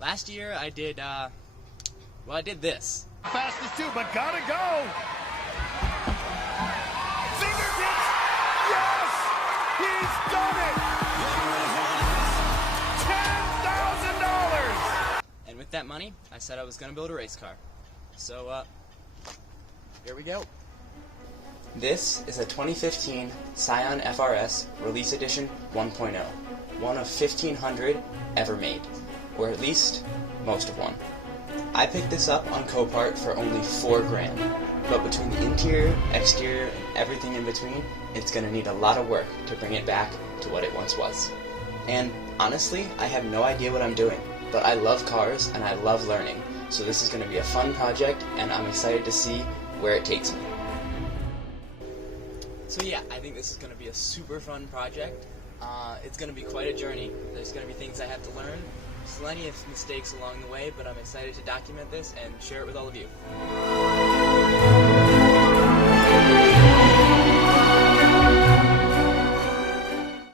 Last year I did, well, I did this. Fastest too, but gotta go. Fingertips. Yes, he's done it. $10,000. And with that money, I said I was going to build a race car. So, here we go. This is a 2015 Scion FRS Release Edition 1.0, one of 1,500 ever made, or at least most of one. I picked this up on Copart for only $4 grand, but between the interior, exterior, and everything in between, it's going to need a lot of work to bring it back to what it once was. And honestly, I have no idea what I'm doing, but I love cars and I love learning, so this is going to be a fun project and I'm excited to see where it takes me. So yeah, I think this is going to be a super fun project. It's going to be quite a journey. There's going to be things I have to learn, plenty of mistakes along the way, but I'm excited to document this and share it with all of you.